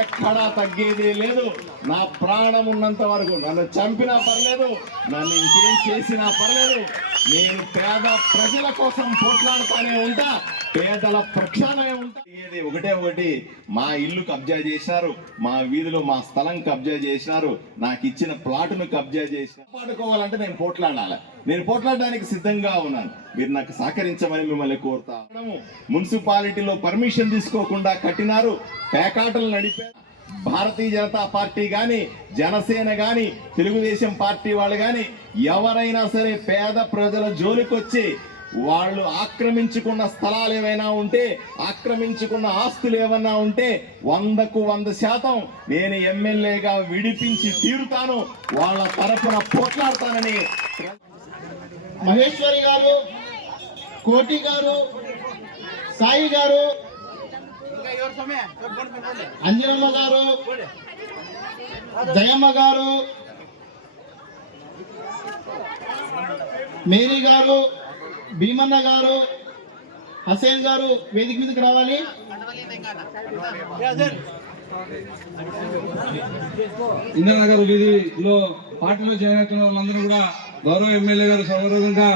ఎక్కడా తగ్గేది లేదు. నా ప్రాణం ఉన్నంత వరకు నన్ను చంపినా పర్లేదు, నన్ను ఇంకేం చేసినా పర్లేదు, నేను పేద ప్రజల కోసం పోట్లాడుతూనే ఉంటా, పేదల పక్షానే ఉంటా. ఒకటి మా ఇల్లు కబ్జా చేసినారు, మా వీధిలో మా స్థలం కబ్జా చేసినారు, నాకు ఇచ్చిన ప్లాటును కబ్జా చేసినారు. కాపాడుకోవాలంటే నేను పోట్లాడాలి, నేను పోట్లాడడానికి సిద్ధంగా ఉన్నాను. మీరు నాకు సహకరించమని మిమ్మల్ని కోరుతా. మున్సిపాలిటీలో పర్మిషన్ తీసుకోకుండా కట్టినారు, పేకాటలు నడిపారు. భారతీయ జనతా పార్టీ గాని, జనసేన గాని, తెలుగుదేశం పార్టీ వాళ్ళు గాని ఎవరైనా సరే పేద ప్రజల జోలికొచ్చి వాళ్ళు ఆక్రమించుకున్న స్థలాలు ఏమైనా ఉంటే, ఆక్రమించుకున్న ఆస్తులు ఏమన్నా ఉంటే 100కు 100% నేను ఎమ్మెల్యేగా విడిపించి తీరుతాను, వాళ్ళ తరఫున పోట్లాడతానని. మహేశ్వరి గారు, కోటి గారు, సాయి గారు, అంజనమ్మ గారు, జయమ్మ గారు, మేరీ గారు, భీమన్న గారు, హసేన్ గారు వేదిక మీదకి రావాలి. ఇంద్రనగర్ వీధిలో పార్టీలో జాయిన్ అవుతున్న వాళ్ళందరూ కూడా గౌరవ ఎమ్మెల్యే గారు సౌరవంగా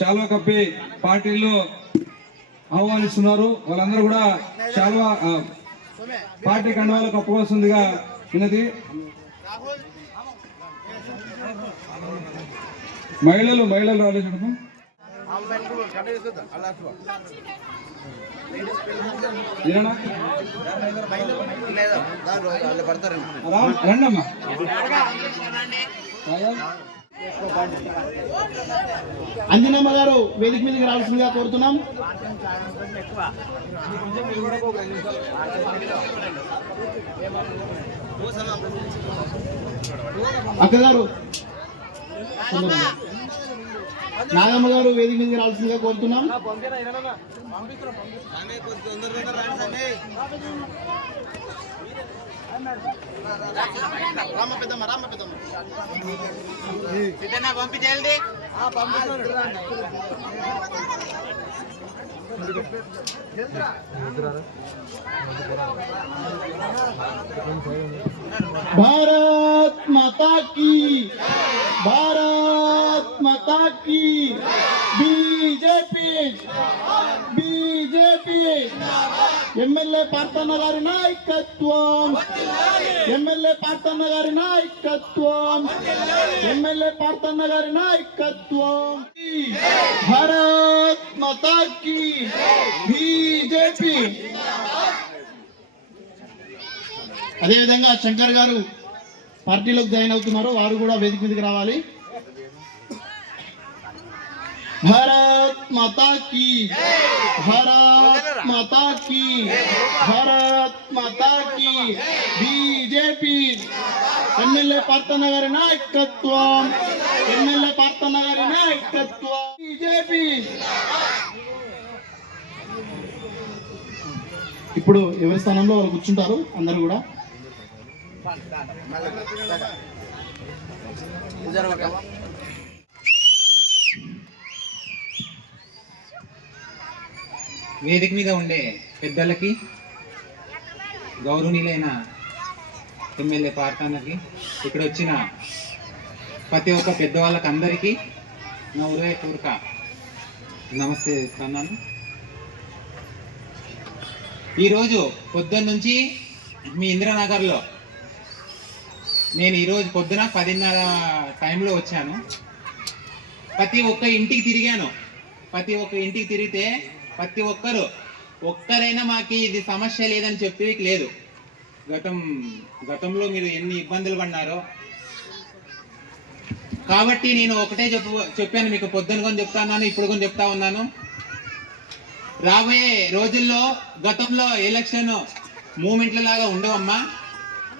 చాలా కప్పి పార్టీలో ఆహ్వానిస్తున్నారు. వాళ్ళందరూ కూడా చాలా పార్టీ కండవాలు కప్పుకోవాల్సిందిగా వినతి. మహిళలు రాలేదు. రండమ్మా. అంజనమ్మ గారు వేదిక మీదకి రావాల్సిందిగా కోరుతున్నాం. అక్క గారు, నాగమ్మ గారు వేదిక మీదకి రావాల్సిందిగా కోరుతున్నాం. భారత్ మాతా కీ, భారత్ మాతా కీ. బీజేపీ ఎమ్మెల్యే పార్థన్న గారి నాయకత్వం, ఎమ్మెల్యే పార్థన్న గారి నాయకత్వం, ఎమ్మెల్యే పార్థన్న గారి నాయకత్వం. భారత్ మాతా కీ, బీజేపీ. అదేవిధంగా శంకర్ గారు పార్టీలోకి జాయిన్ అవుతున్నారు, వారు కూడా వేదిక మీదకి రావాలి. భారత్ మాతా కీ, భారత్ మాతా కీ, భారత్ మాతా కీ. బీజేపీ ఎమ్మెల్యే పార్థన్న గారి నాయకత్వం, ఎమ్మెల్యే పార్థన్న గారి నాయకత్వం. బీజేపీ. ఇప్పుడు ఎవరి స్థానంలో వాళ్ళు కూర్చుంటారు అందరూ కూడా. వేదిక మీద ఉండే పెద్దలకి, గౌరవనీయులైన ఎమ్మెల్యే పార్థన్నకి, ఇక్కడ వచ్చిన ప్రతి ఒక్క పెద్దవాళ్ళకి అందరికీ నా హృదయపూర్వక నమస్తే చెప్తున్నాను. ఈరోజు పొద్దున్న నుంచి మీ ఇంద్రనగర్లో నేను ఈరోజు పొద్దున 10:30 టైంలో వచ్చాను. ప్రతి ఒక్క ఇంటికి తిరిగాను. ప్రతి ఒక్క ఇంటికి తిరిగితే ప్రతి ఒక్కరైనా మాకు ఇది సమస్య లేదని చెప్పేకి లేదు. గతంలో మీరు ఎన్ని ఇబ్బందులు పడినారో. కాబట్టి నేను ఒకటే చెప్పాను మీకు, పొద్దున కొని చెప్తా ఉన్నాను, ఇప్పుడు కొని చెప్తా ఉన్నాను. రాబోయే రోజుల్లో గతంలో ఎలక్షన్ మూమెంట్ల లాగా ఉండవమ్మా.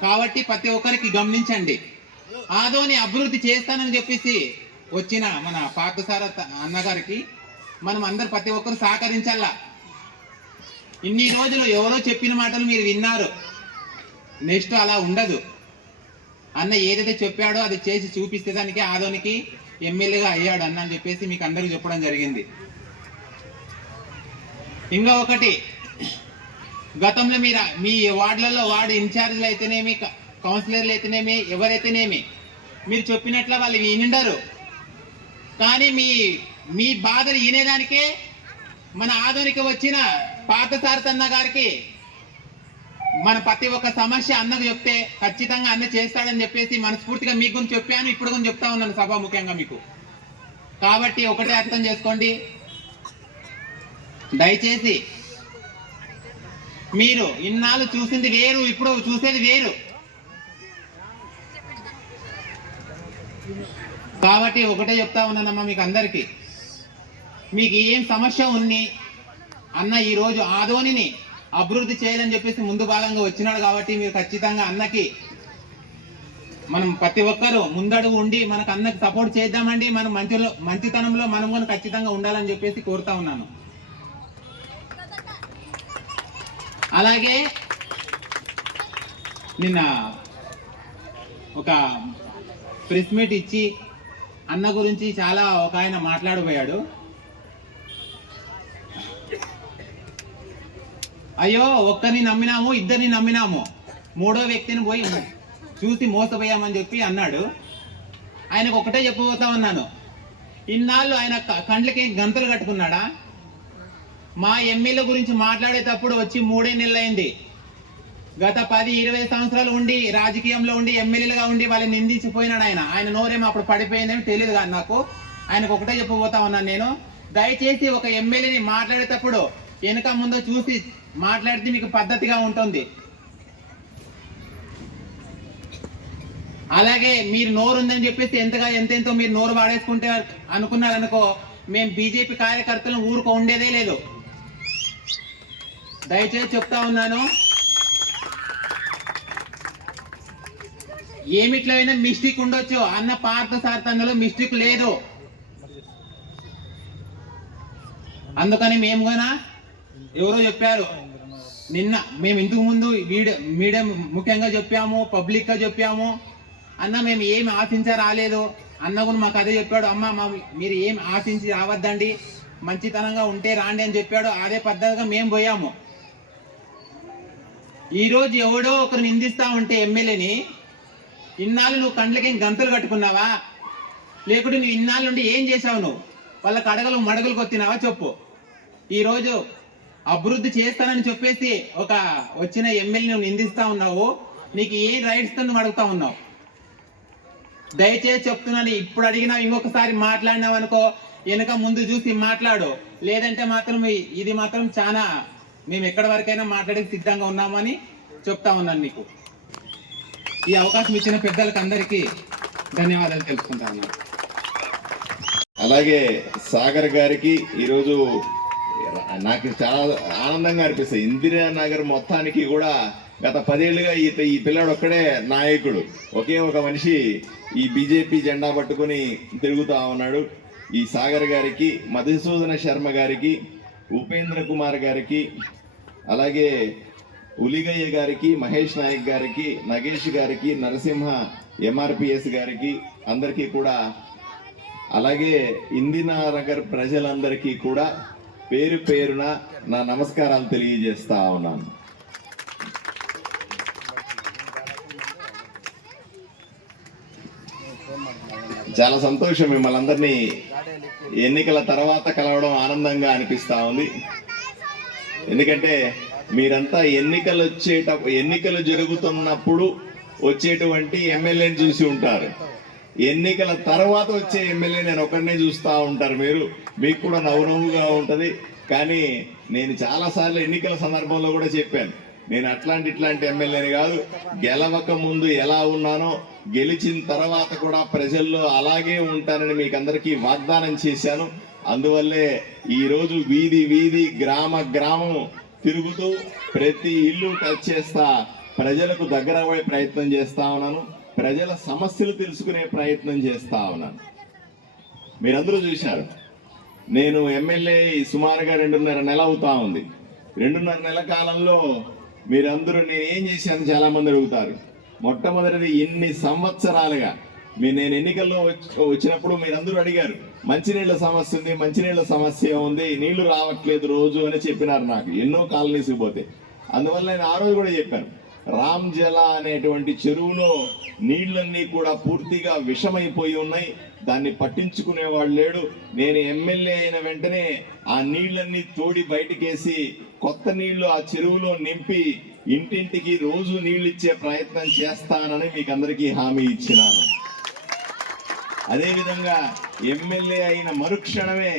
కాబట్టి ప్రతి ఒక్కరికి గమనించండి. ఆదోని అభివృద్ధి చేస్తానని చెప్పేసి వచ్చిన మన పార్థసార అన్నగారికి మనం అందరు ప్రతి ఒక్కరు సహకరించాలా. ఇన్ని రోజులు ఎవరో చెప్పిన మాటలు మీరు విన్నారు, నెక్స్ట్ అలా ఉండదు. అన్న ఏదైతే చెప్పాడో అది చేసి చూపిస్తే దానికి ఆదోనికి ఎమ్మెల్యేగా అయ్యాడు అన్న అని చెప్పేసి మీకు అందరికీ చెప్పడం జరిగింది. ఇంకా ఒకటి, గతంలో మీరు మీ వార్డులలో వార్డు ఇన్ఛార్జ్లు అయితేనేమి, కౌన్సిలర్లు అయితేనేమి, ఎవరైతేనేమి మీరు చెప్పినట్ల వాళ్ళు వినిండరు. కానీ మీ బాధలు వినేదానికే మన ఆధునిక వచ్చిన పార్థసారథి గారికి మన ప్రతి ఒక్క సమస్య అన్నకు చెప్తే ఖచ్చితంగా అన్న చేస్తాడని చెప్పేసి మనస్ఫూర్తిగా మీకు గురించి చెప్పాను, ఇప్పుడు గురించి చెప్తా ఉన్నాను సభాముఖ్యంగా మీకు. కాబట్టి ఒకటే అర్థం చేసుకోండి, దయచేసి మీరు ఇన్నాళ్ళు చూసింది వేరు, ఇప్పుడు చూసేది వేరు. కాబట్టి ఒకటే చెప్తా ఉన్నానమ్మా మీకు అందరికీ, మీకు ఏం సమస్య ఉంది అన్న ఈరోజు ఆదోనిని అభివృద్ధి చేయాలని చెప్పేసి ముందు భాగంగా వచ్చినాడు. కాబట్టి మీరు ఖచ్చితంగా అన్నకి మనం ప్రతి ఒక్కరూ ముందడుగు ఉండి మనకు అన్నకి సపోర్ట్ చేద్దామండి. మనం మంచితనంలో మనం కూడా ఖచ్చితంగా ఉండాలని చెప్పేసి కోరుతా ఉన్నాను. అలాగే నిన్న ఒక ప్రెస్ మీట్ ఇచ్చి అన్న గురించి చాలా ఒక ఆయన మాట్లాడిపోయాడు. అయ్యో ఒక్కరిని నమ్మినాము, ఇద్దరిని నమ్మినాము, మూడో వ్యక్తిని పోయి చూసి మోసపోయామని చెప్పి అన్నాడు. ఆయనకు ఒకటే చెప్పబోతా ఉన్నాను, ఇన్నాళ్ళు ఆయన కండ్లకి గంతలు కట్టుకున్నాడా? మా ఎమ్మెల్యే గురించి మాట్లాడేటప్పుడు వచ్చి 3 నెలలైంది. గత 10-20 సంవత్సరాలు ఉండి రాజకీయంలో ఉండి ఎమ్మెల్యేలుగా ఉండి వాళ్ళని నిందించిపోయినాడు ఆయన. ఆయన నోరేమో అప్పుడు పడిపోయిందేమో తెలియదు కానీ నాకు. ఆయనకు ఒకటే చెప్పబోతా ఉన్నాను నేను, దయచేసి ఒక ఎమ్మెల్యేని మాట్లాడేటప్పుడు వెనుక ముందు చూసి మాట్లాడితే మీకు పద్ధతిగా ఉంటుంది. అలాగే మీరు నోరు ఉందని చెప్పేసి ఎంతెంతో మీరు నోరు వాడేసుకుంటే అనుకున్నారనుకో, మేము బీజేపీ కార్యకర్తలను ఊరుకో ఉండేదే లేదు. దయచేసి చెప్తా ఉన్నాను, ఏమిట్లో అయినా మిస్టేక్ ఉండొచ్చు, అన్న పార్థసారథిలో మిస్టేక్ లేదు. అందుకని మేము కూడా ఎవరో చెప్పారు నిన్న, మేము ఇంతకు ముందు మీడియా ముఖ్యంగా చెప్పాము, పబ్లిక్ గా చెప్పాము, అన్న మేము ఏమి ఆశించా రాలేదు. అన్న కూడా మాకు అదే చెప్పాడు, అమ్మ మీరు ఏం ఆశించి రావద్దండి, మంచితనంగా ఉంటే రాండి అని చెప్పాడు. అదే పద్ధతిగా మేము పోయాము. ఈరోజు ఎవడో ఒకరు నిందిస్తా ఉంటే ఎమ్మెల్యేని, ఇన్నాళ్ళు నువ్వు కండ్లకేం గంతలు కట్టుకున్నావా, లేకుంటే నువ్వు ఇన్నాళ్ళు నుండి ఏం చేసావు? నువ్వు వాళ్ళ కడగలు మడగలు కొత్తినావా చెప్పు. ఈరోజు అభివృద్ధి చేస్తానని చెప్పేసి ఒక వచ్చిన ఎమ్మెల్యే నువ్వు నిందిస్తా ఉన్నావు, నీకు ఏం రైట్స్ తో నువ్వు అడుగుతా ఉన్నావు? దయచేసి చెప్తున్నాను, ఇప్పుడు అడిగినా ఇంకొకసారి మాట్లాడినావు అనుకో, వెనుక ముందు చూసి మాట్లాడు. లేదంటే మాత్రం ఇది మాత్రం చాలా మేము ఎక్కడి వరకైనా మాట్లాడే సిద్ధంగా ఉన్నామని చెప్తా ఉన్నాను నీకు. ఈ అవకాశం ఇచ్చిన పెద్దలకు అందరికీ ధన్యవాదాలు తెలుసుకుంటాను. అలాగే సాగర్ గారికి ఈరోజు నాకు చాలా ఆనందంగా అనిపిస్తుంది. ఇందిరానగర్ మొత్తానికి కూడా గత 10 ఏళ్ళుగా ఈ పిల్లాడు ఒక్కడే నాయకుడు, ఒకే ఒక మనిషి ఈ బీజేపీ జెండా పట్టుకుని తిరుగుతూ ఉన్నాడు. ఈ సాగర్ గారికి, మధుసూదన శర్మ గారికి, ఉపేంద్ర కుమార్ గారికి, అలాగే ఉలిగయ్య గారికి, మహేష్ నాయక్ గారికి, నగేష్ గారికి, నరసింహ ఎంఆర్పిఎస్ గారికి అందరికీ కూడా, అలాగే ఇందిరానగర్ ప్రజలందరికీ కూడా పేరు పేరున నా నమస్కారాలు తెలియజేస్తా ఉన్నాను. చాలా సంతోషం మిమ్మల్ని అందరినీ ఎన్నికల తర్వాత కలవడం ఆనందంగా అనిపిస్తా ఉంది. ఎందుకంటే మీరంతా ఎన్నికలు జరుగుతున్నప్పుడు వచ్చేటువంటి ఎమ్మెల్యేని చూసి ఉంటారు, ఎన్నికల తర్వాత వచ్చే ఎమ్మెల్యే నేను ఒకరినే చూస్తూ ఉంటారు. మీకు కూడా నవ్వుగా ఉంటుంది. కానీ నేను చాలాసార్లు ఎన్నికల సందర్భంలో కూడా చెప్పాను, నేను ఇట్లాంటి ఎమ్మెల్యేని కాదు, గెలవక ముందు ఎలా ఉన్నానో గెలిచిన తర్వాత కూడా ప్రజల్లో అలాగే ఉంటానని మీకు అందరికీ వాగ్దానం చేశాను. అందువల్లే ఈరోజు వీధి గ్రామం తిరుగుతూ ప్రతి ఇల్లు టచ్ చేస్తా, ప్రజలకు దగ్గర అయ్యే ప్రయత్నం చేస్తా ఉన్నాను, ప్రజల సమస్యలు తెలుసుకునే ప్రయత్నం చేస్తా ఉన్నాను. మీరందరూ చూశారు, నేను ఎమ్మెల్యే సుమారుగా 2.5 నెల అవుతా ఉంది. 2.5 నెలల కాలంలో మీరందరూ నేను ఏం చేశాను చాలా మంది అడుగుతారు. మొట్టమొదటిది, ఇన్ని సంవత్సరాలుగా నేను ఎన్నికల్లో వచ్చినప్పుడు మీరందరూ అడిగారు, మంచినీళ్ళ సమస్య ఉంది, నీళ్లు రావట్లేదు రోజు అని చెప్పినారు నాకు. ఎన్నో కాలనీస్కి పోతే అందువల్ల నేను ఆ రోజు కూడా చెప్పాను, రామ్ జలా అనేటువంటి చెరువులో నీళ్ళన్నీ కూడా పూర్తిగా విషమైపోయి ఉన్నాయి, దాన్ని పట్టించుకునేవాడు లేడు. నేను ఎమ్మెల్యే అయిన వెంటనే ఆ నీళ్ళన్నీ తోడి బయటకేసి కొత్త నీళ్లు ఆ చెరువులో నింపి ఇంటింటికి రోజు నీళ్ళు ఇచ్చే ప్రయత్నం చేస్తానని మీకు అందరికీ హామీ ఇచ్చినాను. అదేవిధంగా ఎమ్మెల్యే అయిన మరుక్షణమే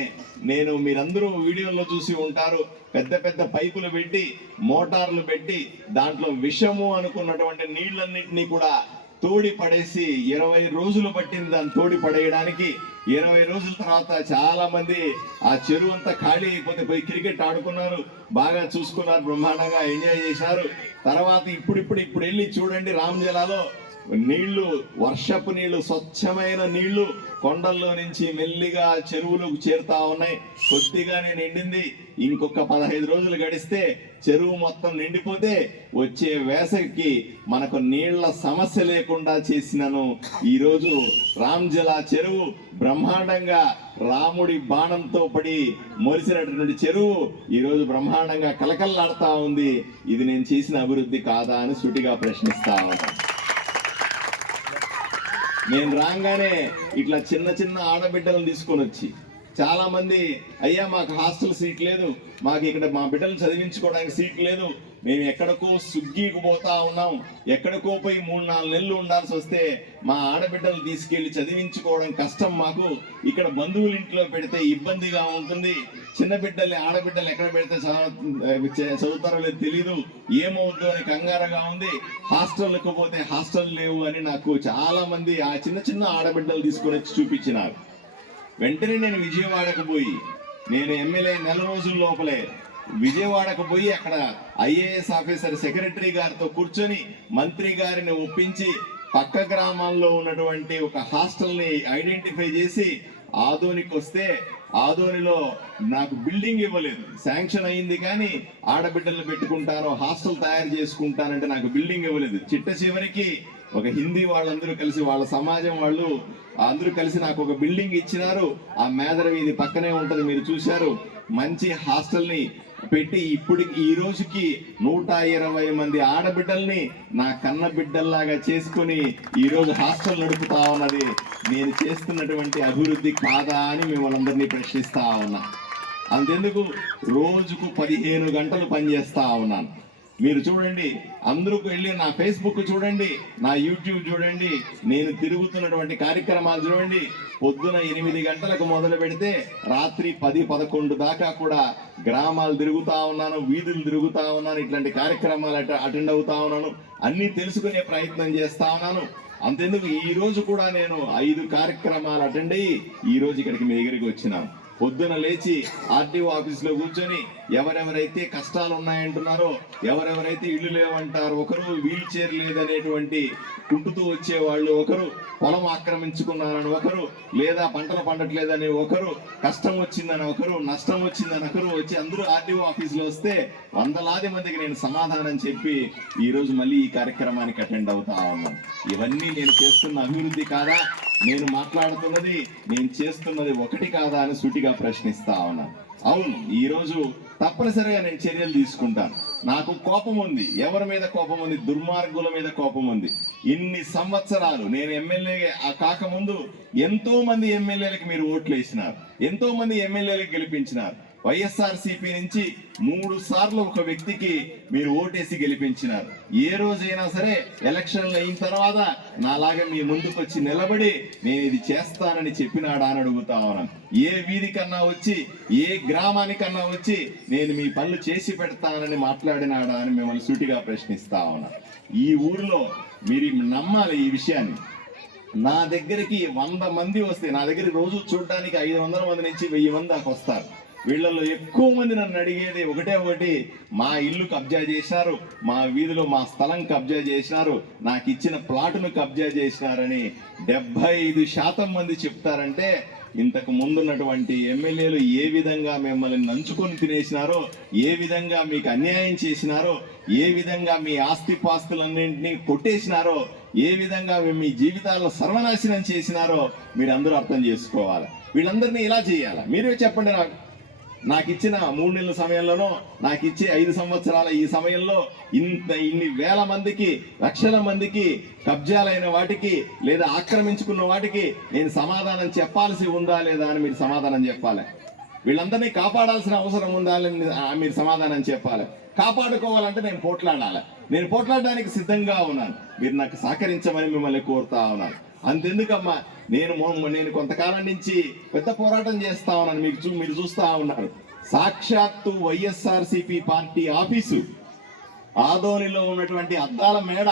నేను, మీరందరూ వీడియోలో చూసి ఉంటారు, పెద్ద పెద్ద పైపులు పెట్టి మోటార్లు పెట్టి దాంట్లో విషము అనుకున్నటువంటి నీళ్ళన్నింటినీ కూడా తోడి పడేసి 20 రోజులు పట్టింది దాన్ని తోడి పడేయడానికి. 20 రోజుల తర్వాత చాలా మంది ఆ చెరువు అంతా ఖాళీ అయిపోతే పోయి క్రికెట్ ఆడుకున్నారు, బాగా చూసుకున్నారు, బ్రహ్మాండంగా ఎంజాయ్ చేశారు. తర్వాత ఇప్పుడు వెళ్ళి చూడండి, రామ్ జలాలో నీళ్లు, వర్షపు నీళ్లు, స్వచ్ఛమైన నీళ్లు కొండల్లో నుంచి మెల్లిగా చెరువులకు చేరుతా ఉన్నాయి. కొద్దిగానే నిండింది, ఇంకొక 15 రోజులు గడిస్తే చెరువు మొత్తం నిండిపోతే వచ్చే వేసవికి మనకు నీళ్ల సమస్య లేకుండా చేసినను. ఈరోజు రామ్ జలా చెరువు బ్రహ్మాండంగా రాముడి బాణంతో పడి మొలిసినటువంటి చెరువు ఈరోజు బ్రహ్మాండంగా కలకల్లాడుతా ఉంది. ఇది నేను చేసిన అభివృద్ధి కాదా అని సూటిగా ప్రశ్నిస్తా ఉన్నాను. నేను రాగానే ఇట్లా చిన్న చిన్న ఆడబిడ్డలను తీసుకొని వచ్చి, చాలా మంది అయ్యా మాకు హాస్టల్ సీట్ లేదు, మాకు ఇక్కడ మా బిడ్డలు చదివించుకోవడానికి సీట్ లేదు, మేము ఎక్కడికో సుగ్గికి పోతా ఉన్నాం, ఎక్కడికో పోయి 3-4 నెలలు ఉండాల్సి వస్తే మా ఆడబిడ్డలు తీసుకెళ్లి చదివించుకోవడం కష్టం, మాకు ఇక్కడ బంధువుల ఇంట్లో పెడితే ఇబ్బందిగా ఉంటుంది, చిన్న బిడ్డల్ని ఆడబిడ్డలు ఎక్కడ పెడితే చదువుతారో లేదు తెలీదు, ఏమవుతుందో అని కంగారుగా ఉంది, హాస్టల్కి పోతే హాస్టల్ లేవు అని నాకు చాలా మంది ఆ చిన్న చిన్న ఆడబిడ్డలు తీసుకొని వచ్చి చూపించినారు. వెంటనే నేను విజయవాడకు పోయి, నేను ఎమ్మెల్యే 4 రోజుల లోపలే విజయవాడకు పోయి అక్కడ ఐఏఎస్ ఆఫీసర్ సెక్రటరీ గారితో కూర్చొని మంత్రి గారిని ఒప్పించి పక్క గ్రామాల్లో ఉన్నటువంటి ఒక హాస్టల్ని ఐడెంటిఫై చేసి ఆదోనికి వస్తే, ఆదోనిలో నాకు బిల్డింగ్ ఇవ్వలేదు, శాంక్షన్ అయింది కానీ ఆడబిడ్డలు పెట్టుకుంటాను, హాస్టల్ తయారు చేసుకుంటానంటే నాకు బిల్డింగ్ ఇవ్వలేదు. చిట్ట చివరికి ఒక హిందీ వాళ్ళందరూ కలిసి, వాళ్ళ సమాజం వాళ్ళు అందరూ కలిసి నాకు ఒక బిల్డింగ్ ఇచ్చినారు. ఆ మేదర వీధి పక్కనే ఉంటది, మీరు చూశారు. మంచి హాస్టల్ని పెట్టి ఇప్పటికి ఈ రోజుకి 120 మంది ఆడబిడ్డల్ని నా కన్న బిడ్డల్లాగా చేసుకుని ఈరోజు హాస్టల్ నడుపుతా ఉన్నది నేను చేస్తున్నటువంటి అభివృద్ధి కాదా అని మిమ్మల్ని అందరినీ ప్రశ్నిస్తా ఉన్నా. అంతెందుకు, రోజుకు 15 గంటలు పనిచేస్తా ఉన్నాను. మీరు చూడండి, అందరికి వెళ్ళి నా ఫేస్బుక్ చూడండి, నా యూట్యూబ్ చూడండి, నేను తిరుగుతున్నటువంటి కార్యక్రమాలు చూడండి. పొద్దున 8 గంటలకు మొదలు పెడితే రాత్రి 10-11 దాకా కూడా గ్రామాలు తిరుగుతా ఉన్నాను, వీధులు తిరుగుతా ఉన్నాను, ఇట్లాంటి కార్యక్రమాలు అటెండ్ అవుతా ఉన్నాను, అన్ని తెలుసుకునే ప్రయత్నం చేస్తా ఉన్నాను. అంతెందుకు, ఈ రోజు కూడా నేను 5 కార్యక్రమాలు అటెండ్ అయ్యి ఈ రోజు ఇక్కడికి మీ దగ్గరికి వచ్చినాను. పొద్దున లేచి ఆర్టీఓ ఆఫీస్లో కూర్చొని ఎవరెవరైతే కష్టాలు ఉన్నాయంటున్నారో, ఎవరెవరైతే ఇల్లు లేవంటారు, ఒకరు వీల్ చైర్ లేదనేటువంటి కుంటుతూ వచ్చేవాళ్ళు, ఒకరు పొలం ఆక్రమించుకున్నారని ఒకరు, లేదా పంటలు పండట్లేదని ఒకరు, కష్టం వచ్చిందని ఒకరు, నష్టం వచ్చిందని ఒకరు వచ్చి అందరూ ఆర్టీఓ ఆఫీస్లో వస్తే వందలాది మందికి నేను సమాధానం చెప్పి ఈరోజు మళ్ళీ ఈ కార్యక్రమానికి అటెండ్ అవుతా ఉన్నాను. ఇవన్నీ నేను చేస్తున్న అభివృద్ధి కాదా? నేను మాట్లాడుతున్నది, నేను చేస్తున్నది ఒకటి కాదా అని సూటిగా ప్రశ్నిస్తా ఉన్నాను. అవును, ఈరోజు తప్పనిసరిగా నేను చర్యలు తీసుకుంటాను. నాకు కోపం ఉంది. ఎవరి మీద కోపం ఉంది? దుర్మార్గుల మీద కోపం ఉంది. ఇన్ని సంవత్సరాలు నేను ఎమ్మెల్యే కాకముందు ఎంతో మంది ఎమ్మెల్యేలకు మీరు ఓట్లు వేసినారు, ఎంతో మంది ఎమ్మెల్యేలకు గెలిపించినారు. వైఎస్ఆర్సీపీ నుంచి 3 సార్లు ఒక వ్యక్తికి మీరు ఓటేసి గెలిపించినారు. ఏ రోజైనా సరే ఎలక్షన్లు అయిన తర్వాత నాలాగా మీ ముందుకు వచ్చి నిలబడి నేను ఇది చేస్తానని చెప్పినాడా అని అడుగుతా ఉన్నాను. ఏ వీధి కన్నా వచ్చి, ఏ గ్రామానికన్నా వచ్చి నేను మీ పనులు చేసి పెడతానని మాట్లాడినాడా అని మిమ్మల్ని సూటిగా ప్రశ్నిస్తా ఉన్నాను. ఈ ఊరిలో మీరు నమ్మాలి ఈ విషయాన్ని. నా దగ్గరికి 100 మంది వస్తే, నా దగ్గరికి రోజు చూడడానికి 500 మంది నుంచి 1000 మంది దాకా వస్తారు. వీళ్ళల్లో ఎక్కువ మంది నన్ను అడిగేది ఒకటి, మా ఇల్లు కబ్జా చేసినారు, మా వీధిలో మా స్థలం కబ్జా చేసినారు, నాకు ఇచ్చిన ప్లాటును కబ్జా చేసినారని 75% మంది చెప్తారంటే ఇంతకు ముందున్నటువంటి ఎమ్మెల్యేలు ఏ విధంగా మిమ్మల్ని నంచుకొని తినేసినారో, ఏ విధంగా మీకు అన్యాయం చేసినారో, ఏ విధంగా మీ ఆస్తిపాస్తులన్నింటినీ కొట్టేసినారో, ఏ విధంగా మీ జీవితాలను సర్వనాశనం చేసినారో మీరు అందరూ అర్థం చేసుకోవాలి. వీళ్ళందరినీ ఇలా చేయాలి. మీరే చెప్పండి నాకు. నాకు ఇచ్చిన 3 నెలల సమయంలోనో నాకు ఇచ్చే 5 సంవత్సరాల ఈ సమయంలో ఇన్ని వేల మందికి, లక్షల మందికి కబ్జాలైన వాటికి లేదా ఆక్రమించుకున్న వాటికి నేను సమాధానం చెప్పాల్సి ఉందా లేదా అని మీరు సమాధానం చెప్పాలి. వీళ్ళందరినీ కాపాడాల్సిన అవసరం ఉందా అని మీరు సమాధానం చెప్పాలి. కాపాడుకోవాలంటే నేను పోట్లాడాలి. నేను పోట్లాడడానికి సిద్ధంగా ఉన్నాను. మీరు నాకు సహకరించమని మిమ్మల్ని కోరుతా ఉన్నాను. అంతెందుకమ్మా, నేను కొంతకాలం నుంచి పెద్ద పోరాటం చేస్తా ఉన్నాను. మీరు చూస్తా ఉన్నారు. సాక్షాత్తు వైఎస్ఆర్సీపీ పార్టీ ఆఫీసు ఆదోనిలో ఉన్నటువంటి అద్దాల మేడ,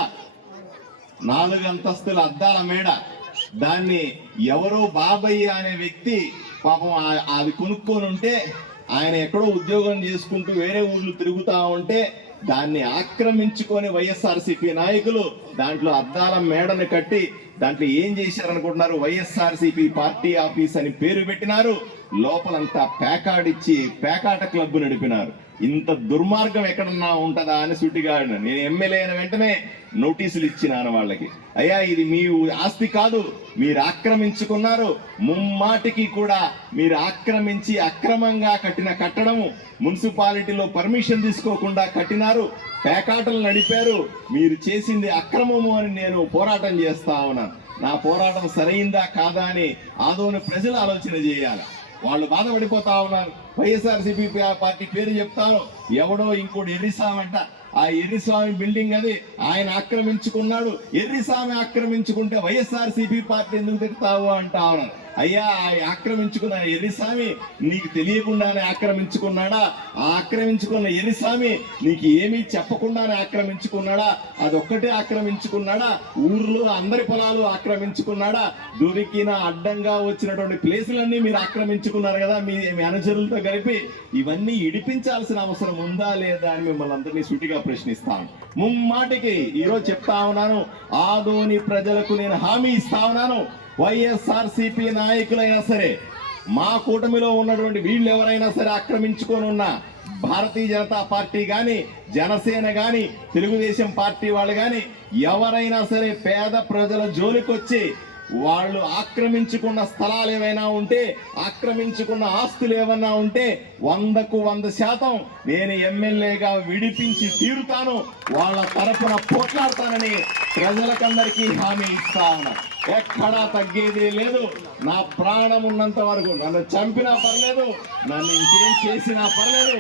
4 అంతస్తుల అద్దాల మేడ, దాన్ని ఎవరో బాబయ్య అనే వ్యక్తి పాపం అది కొనుక్కొని ఉంటే, ఆయన ఎక్కడో ఉద్యోగం చేసుకుంటూ వేరే ఊర్లు తిరుగుతా ఉంటే దాన్ని ఆక్రమించుకొని వైఎస్ఆర్సీపీ నాయకులు దాంట్లో అద్దాల మేడను కట్టి దాంట్లో ఏం చేశారనుకుంటున్నారు? వైఎస్ఆర్సీపీ పార్టీ ఆఫీస్ అని పేరు పెట్టినారు. లోపలంతా పేకాడిచ్చి పేకాట క్లబ్ నడిపినారు. ఇంత దుర్మార్గం ఎక్కడన్నా ఉంటుందా అని సూటిగా నేను ఎమ్మెల్యే అయిన వెంటనే నోటీసులు ఇచ్చినాను వాళ్ళకి. అయ్యా, ఇది మీ ఆస్తి కాదు, మీరు ఆక్రమించుకున్నారు. ముమ్మాటికి కూడా మీరు ఆక్రమించి అక్రమంగా కట్టిన కట్టడము, మున్సిపాలిటీలో పర్మిషన్ తీసుకోకుండా కట్టినారు, పేకాటలు నడిపారు. మీరు చేసింది అక్రమము అని నేను పోరాటం చేస్తా ఉన్నాను. నా పోరాటం సరైందా కాదా అని ఆదోని ప్రజలు ఆలోచన చేయాలి. వాళ్ళు బాధపడిపోతా ఉన్నారు. వైఎస్ఆర్సీపీ పార్టీ పేరు చెప్తాను, ఎవడో ఇంకోటి ఎర్రిస్వామి అంట. ఆ ఎర్రిస్వామి బిల్డింగ్ అది ఆయన ఆక్రమించుకున్నాడు. ఎర్రిస్వామి ఆక్రమించుకుంటే వైఎస్ఆర్సీపీ పార్టీ ఎందుకు తిడతావు అంటా ఉన్నారు. అయ్యా, ఆక్రమించుకున్న ఎర్రిస్వామి నీకు తెలియకుండానే ఆక్రమించుకున్నాడా? ఆ ఆక్రమించుకున్న ఎర్రిస్వామి నీకు ఏమీ చెప్పకుండానే ఆక్రమించుకున్నాడా? అదొక్కటే ఆక్రమించుకున్నాడా? ఊర్లో అందరి పొలాలు ఆక్రమించుకున్నాడా? దొరికిన అడ్డంగా వచ్చినటువంటి ప్లేసులన్నీ మీరు ఆక్రమించుకున్నారు కదా మీ అనుచరులతో కలిపి. ఇవన్నీ ఇడిపించాల్సిన అవసరం ఉందా లేదా అని మిమ్మల్ని అందరినీ సూటిగా ప్రశ్నిస్తాను. ముమ్మాటికి ఈరోజు చెప్తా ఉన్నాను, ఆదోని ప్రజలకు నేను హామీ ఇస్తా ఉన్నాను. వైఎస్ఆర్సీపీ నాయకులైనా సరే, మా కూటమిలో ఉన్నటువంటి వీళ్ళు ఎవరైనా సరే ఆక్రమించుకొని ఉన్న భారతీయ జనతా పార్టీ కానీ, జనసేన కానీ, తెలుగుదేశం పార్టీ వాళ్ళు కానీ ఎవరైనా సరే పేద ప్రజల జోలికొచ్చి వాళ్ళు ఆక్రమించుకున్న స్థలాలు ఏమైనా ఉంటే, ఆక్రమించుకున్న ఆస్తులు ఏమన్నా ఉంటే 100కు 100% నేను ఎమ్మెల్యేగా విడిపించి తీరుతాను. వాళ్ళ తరఫున పోట్లాడతానని ప్రజలకందరికీ హామీ ఇస్తా ఉన్నా. ఎక్కడా తగ్గేది లేదు. నా ప్రాణం ఉన్నంత వరకు నన్ను చంపినా పర్లేదు, నన్ను ఇంకేం చేసినా పర్లేదు,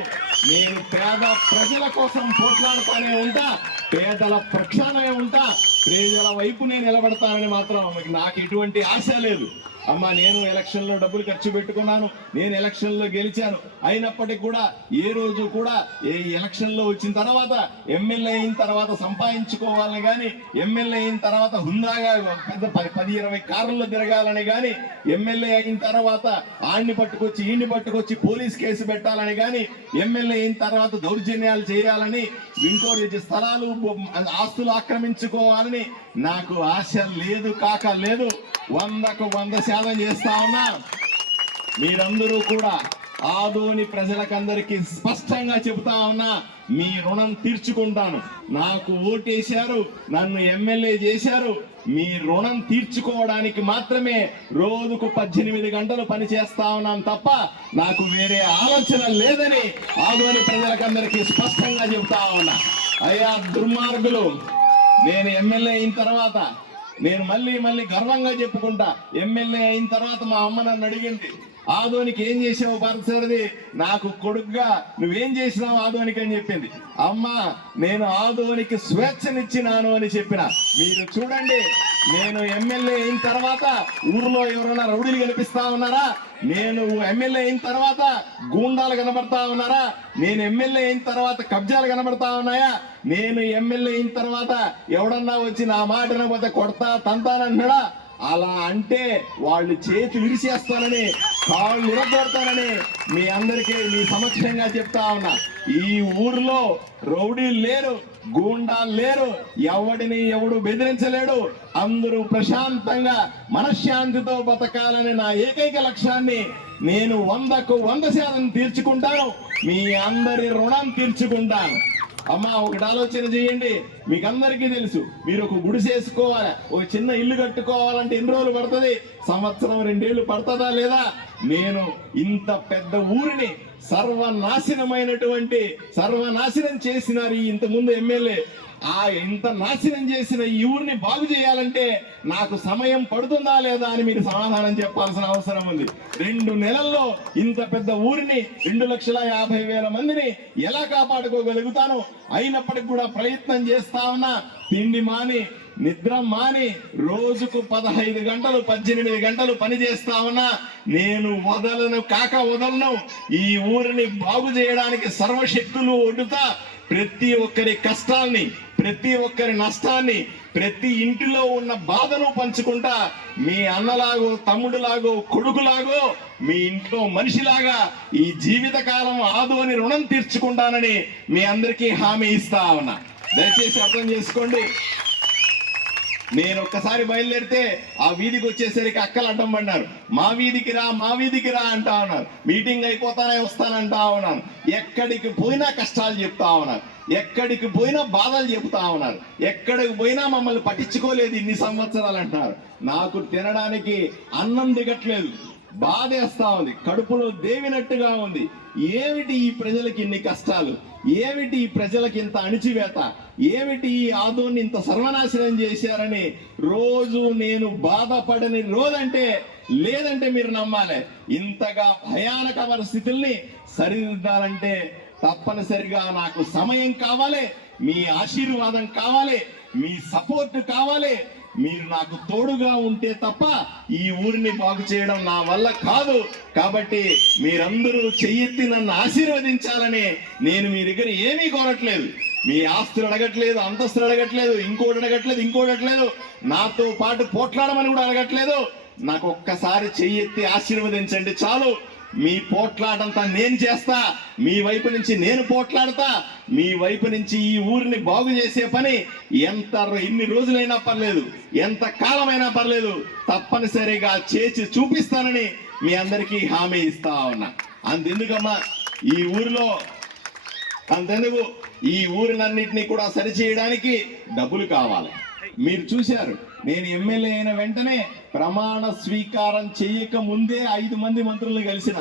నేను పేద ప్రజల కోసం పోట్లాడుతానే ఉంటా, పేదల పక్షానే ఉంటా, ప్రజల వైపు నేను నిలబడతానని మాత్రం నాకు ఎటువంటి ఆశ లేదు. అమ్మా, నేను ఎలక్షన్లో డబ్బులు ఖర్చు పెట్టుకున్నాను, నేను ఎలక్షన్లో గెలిచాను. అయినప్పటికీ కూడా ఏ రోజు కూడా ఏ ఎలక్షన్లో వచ్చిన తర్వాత ఎమ్మెల్యే అయిన తర్వాత సంపాదించుకోవాలని కానీ, ఎమ్మెల్యే అయిన తర్వాత హుందాగా పెద్ద 10-20 కార్లలో తిరగాలని కానీ, ఎమ్మెల్యే అయిన తర్వాత ఆడిని పట్టుకొచ్చి ఈయన్ని పట్టుకొచ్చి పోలీస్ కేసు పెట్టాలని కానీ, ఎమ్మెల్యే అయిన తర్వాత దౌర్జన్యాలు చేయాలని, ఇంకో స్థలాలు ఆస్తులు ఆక్రమించుకోవాలని నాకు ఆశ లేదు కాక లేదు. 100కు 100% చేస్తా ఉన్నా. మీరందరూ కూడా ఆదోని ప్రజలకందరికీ స్పష్టంగా చెబుతా ఉన్నా, మీ రుణం తీర్చుకుంటాను. నాకు ఓటేశారు, నన్ను ఎమ్మెల్యే చేశారు. మీ రుణం తీర్చుకోవడానికి మాత్రమే రోజుకు 18 గంటలు పని చేస్తా ఉన్నాను తప్ప నాకు వేరే ఆలోచన లేదని ఆదోని ప్రజలకందరికీ స్పష్టంగా చెబుతా ఉన్నా. అయ్యా దుర్మార్గులు, నేను ఎమ్మెల్యే అయిన తర్వాత నేను మళ్ళీ గర్వంగా చెప్పుకుంటా, ఎమ్మెల్యే అయిన తర్వాత మా అమ్మ నన్ను అడిగింది, ఆదోనికి ఏం చేసావు పార్థసారథి, నాకు కొడుకుగా నువ్వేం చేసినావు ఆదోనికి అని చెప్పింది. అమ్మా, నేను ఆదోనికి స్వేచ్ఛనిచ్చినాను అని చెప్పిన. మీరు చూడండి, నేను ఎమ్మెల్యే అయిన తర్వాత ఊర్లో ఎవరైనా రౌడీలు కనిపిస్తా ఉన్నారా? నేను ఎమ్మెల్యే అయిన తర్వాత గూండాలు కనబడతా ఉన్నారా? నేను ఎమ్మెల్యే అయిన తర్వాత కబ్జాలు కనబడతా ఉన్నాయా? నేను ఎమ్మెల్యే అయిన తర్వాత ఎవడన్నా వచ్చి నా మాటను పోతే కొడతా తంతానంటున్నాడా? అలా అంటే వాళ్ళు చేతి విరిచేస్తానని, కాళ్ళు ఇరగొడతానని మీ అందరికీ మీ సమక్షంగా చెప్తా ఉన్నా. ఈ ఊర్లో రౌడీలు లేరు, గూండాలు లేరు, ఎవడిని ఎవడు బెదిరించలేడు. అందరూ ప్రశాంతంగా మనశ్శాంతితో బతకాలని నా ఏకైక లక్ష్యాన్ని నేను 100కు 100% తీర్చుకుంటాను. మీ అందరి రుణం తీర్చుకుంటాను. అమ్మా, ఒకటి ఆలోచన చేయండి. మీకు అందరికీ తెలుసు, మీరు ఒక గుడిసె వేసుకోవాలి, ఒక చిన్న ఇల్లు కట్టుకోవాలంటే ఎన్ని రోజులు పడుతుంది? 1-2 ఏళ్ళు పడుతుందా లేదా? నేను ఇంత పెద్ద ఊరిని సర్వనాశనం చేసినారు ఈ ఇంతకుముందు ఎమ్మెల్యే. ఇంత నాశనం చేసిన ఈ ఊరిని బాగు చేయాలంటే నాకు సమయం పడుతుందా లేదా అని మీరు సమాధానం చెప్పాల్సిన అవసరం ఉంది. 2 నెలల్లో ఇంత పెద్ద ఊరిని 2,50,000 మందిని ఎలా కాపాడుకోగలుగుతాను? అయినప్పటికీ కూడా ప్రయత్నం చేస్తా ఉన్నా. తిండి మాని నిద్ర మాని రోజుకు 15 గంటలు 18 గంటలు పని చేస్తా ఉన్నా. నేను వదలను. ఈ ఊరిని బాగు చేయడానికి సర్వశక్తులు ఒడ్డుతా. ప్రతి ఒక్కరి కష్టాన్ని, ప్రతి ఒక్కరి నష్టాన్ని, ప్రతి ఇంటిలో ఉన్న బాధను పంచుకుంటా. మీ అన్నలాగో, తమ్ముడులాగో, కొడుకులాగో, మీ ఇంట్లో మనిషిలాగా ఈ జీవితకాలం ఆదోని రుణం తీర్చుకుంటానని మీ అందరికీ హామీ ఇస్తా ఉన్నా. దయచేసి అర్థం చేసుకోండి. నేను ఒక్కసారి బయలుదేరితే ఆ వీధికి వచ్చేసరికి అక్కలు అడ్డం పడినారు. మా వీధికి రా అంటా ఉన్నారు. మీటింగ్ అయిపోతానే వస్తానంటా ఉన్నాను. ఎక్కడికి పోయినా కష్టాలు చెప్తా ఉన్నారు, ఎక్కడికి పోయినా బాధలు చెప్తా ఉన్నారు, ఎక్కడికి పోయినా మమ్మల్ని పట్టించుకోలేదు ఇన్ని సంవత్సరాలు అంటున్నారు. నాకు తినడానికి అన్నం దిగట్లేదు, బాధేస్తా ఉంది, కడుపులో దేవినట్టుగా ఉంది. ఏమిటి ఈ ప్రజలకి ఇన్ని కష్టాలు? ఏమిటి ఈ ప్రజలకి ఇంత అణిచివేత? ఏమిటి ఈ ఆదోని ఇంత సర్వనాశనం చేశారని రోజు నేను బాధపడని రోజంటే లేదంటే మీరు నమ్మాలి. ఇంతగా భయానక పరిస్థితుల్ని సరిదిద్దాలంటే తప్పనిసరిగా నాకు సమయం కావాలి, మీ ఆశీర్వాదం కావాలి, మీ సపోర్ట్ కావాలి. మీరు నాకు తోడుగా ఉంటే తప్ప ఈ ఊరిని బాగు చేయడం నా వల్ల కాదు. కాబట్టి మీరందరూ చెయ్యెత్తి నన్ను ఆశీర్వదించాలని నేను మీ దగ్గర ఏమీ కోరట్లేదు. మీ ఆస్తులు అడగట్లేదు, అంతస్తులు అడగట్లేదు, ఇంకోటి అడగట్లేదు. నాతో పాటు పోట్లాడమని కూడా అడగట్లేదు. నాకు ఒక్కసారి చెయ్యెత్తి ఆశీర్వదించండి చాలు. మీ పోట్లాడంతా నేను చేస్తా, మీ వైపు నుంచి నేను పోట్లాడతా. మీ వైపు నుంచి ఈ ఊరిని బాగు చేసే పని ఎన్ని రోజులైనా పర్లేదు, ఎంత కాలమైనా పర్లేదు, తప్పనిసరిగా చేసి చూపిస్తానని మీ అందరికీ హామీ ఇస్తా ఉన్నా. అంతెందుకు ఈ ఊరినన్నిటినీ కూడా సరిచేయడానికి డబ్బులు కావాలి. మీరు చూశారు, నేను ఎమ్మెల్యే అయిన వెంటనే ప్రమాణ స్వీకారం చేయక ముందే 5 మంది మంత్రులు కలిసిన.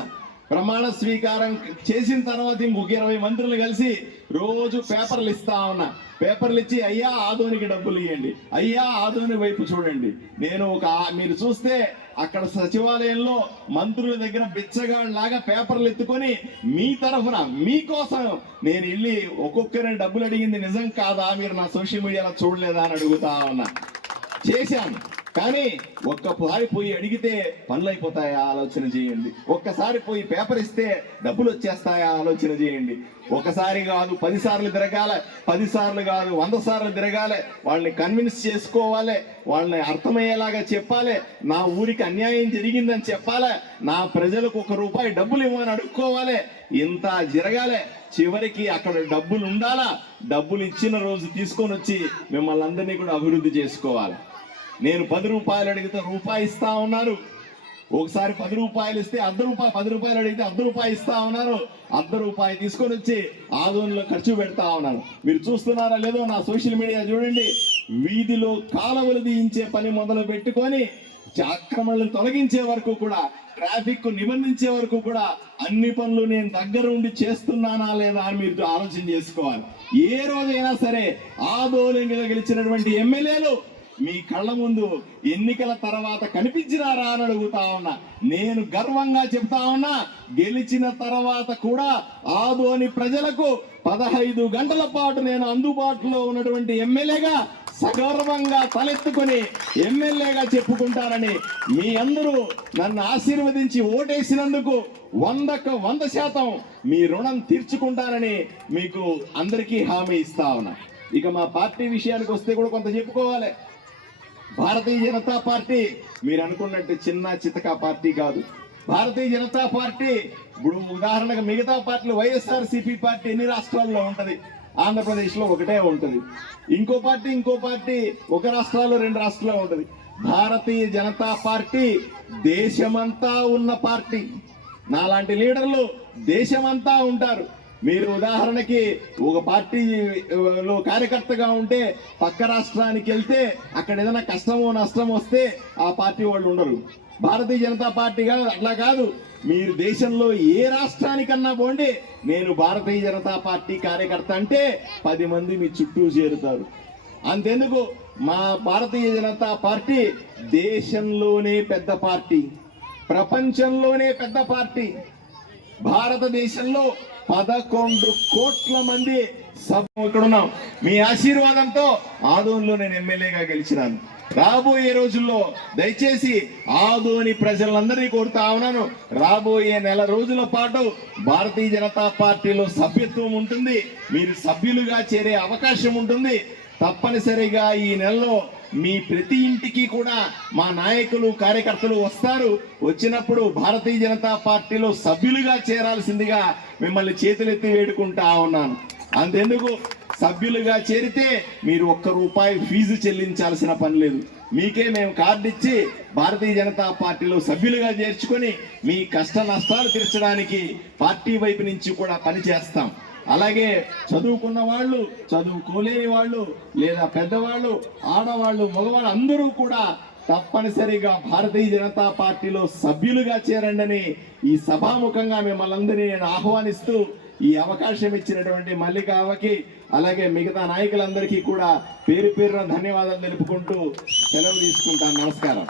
ప్రమాణ స్వీకారం చేసిన తర్వాత ఇంకొక 20 మంత్రులు కలిసి రోజు పేపర్లు ఇస్తా ఉన్నా. పేపర్లు ఇచ్చి అయ్యా ఆదోనికి డబ్బులు ఇవ్వండి, అయ్యా ఆదోని వైపు చూడండి. మీరు చూస్తే అక్కడ సచివాలయంలో మంత్రుల దగ్గర బిచ్చగాళ్ళలాగా పేపర్లు ఎత్తుకొని మీ తరఫున మీకోసం నేను వెళ్ళి ఒక్కొక్కరిని డబ్బులు అడిగింది నిజం కాదా, మీరు నా సోషల్ మీడియాలో చూడలేదా అని అడుగుతా ఉన్నా. చేశాను. కానీ ఒక్కసారి పోయి అడిగితే పనులు అయిపోతాయా ఆలోచన చేయండి. ఒక్కసారి పోయి పేపర్ ఇస్తే డబ్బులు వచ్చేస్తాయా ఆలోచన చేయండి. ఒకసారి కాదు 10 సార్లు తిరగాలి, 10 సార్లు కాదు 100 సార్లు తిరగాలి. వాళ్ళని కన్విన్స్ చేసుకోవాలి, వాళ్ళని అర్థమయ్యేలాగా చెప్పాలి. నా ఊరికి అన్యాయం జరిగిందని చెప్పాలి, నా ప్రజలకు ₹1 డబ్బులు ఇవ్వని అడుక్కోవాలి. ఇంత జరగాలి. చివరికి అక్కడ డబ్బులు ఉండాలా, డబ్బులు ఇచ్చిన రోజు తీసుకొని వచ్చి మిమ్మల్ని అందరినీ కూడా అభివృద్ధి చేసుకోవాలి. నేను ₹10 అడిగితే ₹1 ఇస్తా ఉన్నారు. ఒకసారి ₹10 ఇస్తే ₹10 అడిగితే ₹1 ఇస్తా ఉన్నారు. ₹1 తీసుకొని వచ్చి ఆదోనిలో ఖర్చు పెడతా ఉన్నారు. మీరు చూస్తున్నారా లేదో నా సోషల్ మీడియా చూడండి. వీధిలో కాలువలు తీయించే పని మొదలు పెట్టుకొని ఆక్రమణలు తొలగించే వరకు కూడా, ట్రాఫిక్ నిబంధించే వరకు కూడా అన్ని పనులు నేను దగ్గరుండి చేస్తున్నానా లేదా అని మీరు ఆలోచన చేసుకోవాలి. ఏ రోజైనా సరే ఆదోని మీద గెలిచినటువంటి ఎమ్మెల్యేలు మీ కళ్ళ ముందు ఎన్నికల తర్వాత కనిపించినారా అని అడుగుతా ఉన్నా. నేను గర్వంగా చెప్తా ఉన్నా, గెలిచిన తర్వాత కూడా ఆదోని ప్రజలకు 15 గంటల పాటు నేను అందుబాటులో ఉన్నటువంటి ఎమ్మెల్యేగా సగర్వంగా తలెత్తుకొని ఎమ్మెల్యేగా చెప్పుకుంటానని మీ అందరూ నన్ను ఆశీర్వదించి ఓటేసినందుకు 100% మీ రుణం తీర్చుకుంటానని మీకు అందరికీ హామీ ఇస్తా ఉన్నా. ఇక మా పార్టీ విషయానికి వస్తే కూడా కొంత చెప్పుకోవాలి. భారతీయ జనతా పార్టీ మీరు అనుకున్నట్టు చిన్న చితకా పార్టీ కాదు. భారతీయ జనతా పార్టీ ఇప్పుడు ఉదాహరణకు మిగతా పార్టీలు వైఎస్ఆర్సీపీ పార్టీ ఎన్ని రాష్ట్రాల్లో ఉంటది? ఆంధ్రప్రదేశ్లో ఒకటే ఉంటుంది. ఇంకో పార్టీ ఒక రాష్ట్రాల్లో 2 రాష్ట్రాల్లో ఉంటుంది. భారతీయ జనతా పార్టీ దేశమంతా ఉన్న పార్టీ. నాలాంటి లీడర్లు దేశమంతా ఉంటారు. మీరు ఉదాహరణకి ఒక పార్టీలో కార్యకర్తగా ఉంటే పక్క రాష్ట్రానికి వెళ్తే అక్కడ ఏదైనా కష్టమో నష్టమో వస్తే ఆ పార్టీ వాళ్ళు ఉండరు. భారతీయ జనతా పార్టీ కాదు, అట్లా కాదు. మీరు దేశంలో ఏ రాష్ట్రానికన్నా పోండి, నేను భారతీయ జనతా పార్టీ కార్యకర్త అంటే 10 మంది మీ చుట్టూ చేరుతారు. అంతెందుకు, మా భారతీయ జనతా పార్టీ దేశంలోనే పెద్ద పార్టీ, ప్రపంచంలోనే పెద్ద పార్టీ. భారతదేశంలో 11 కోట్ల మంది ఇక్కడ ఉన్నాం. మీ ఆశీర్వాదంతో ఆదోనిలో నేను ఎమ్మెల్యేగా గెలిచినాను. రాబోయే రోజుల్లో దయచేసి ఆదోని ప్రజలందరినీ కోరుతా ఉన్నాను, రాబోయే నెల రోజుల పాటు భారతీయ జనతా పార్టీలో సభ్యత్వం ఉంటుంది. మీరు సభ్యులుగా చేరే అవకాశం ఉంటుంది. తప్పనిసరిగా ఈ నెలలో మీ ప్రతి ఇంటికి కూడా మా నాయకులు కార్యకర్తలు వస్తారు. వచ్చినప్పుడు భారతీయ జనతా పార్టీలో సభ్యులుగా చేరాల్సిందిగా మిమ్మల్ని చేతులెత్తి వేడుకుంటా ఉన్నాను. అంతెందుకు, సభ్యులుగా చేరితే మీరు ₹1 ఫీజు చెల్లించాల్సిన పని లేదు. మీకే మేము కార్డు ఇచ్చి భారతీయ జనతా పార్టీలో సభ్యులుగా చేర్చుకొని మీ కష్ట నష్టాలు తీర్చడానికి పార్టీ వైపు నుంచి కూడా పనిచేస్తాం. అలాగే చదువుకున్న వాళ్ళు, చదువుకోలేని వాళ్ళు, లేదా పెద్దవాళ్ళు, ఆడవాళ్ళు, మగవాళ్ళు అందరూ కూడా తప్పనిసరిగా భారతీయ జనతా పార్టీలో సభ్యులుగా చేరండి ఈ సభాముఖంగా మిమ్మల్ని అందరినీ నేను ఆహ్వానిస్తూ ఈ అవకాశం ఇచ్చినటువంటి మల్లికావకి అలాగే మిగతా నాయకులందరికీ కూడా పేరు పేరున ధన్యవాదాలు తెలుపుకుంటూ సెలవు తీసుకుంటాను. నమస్కారం.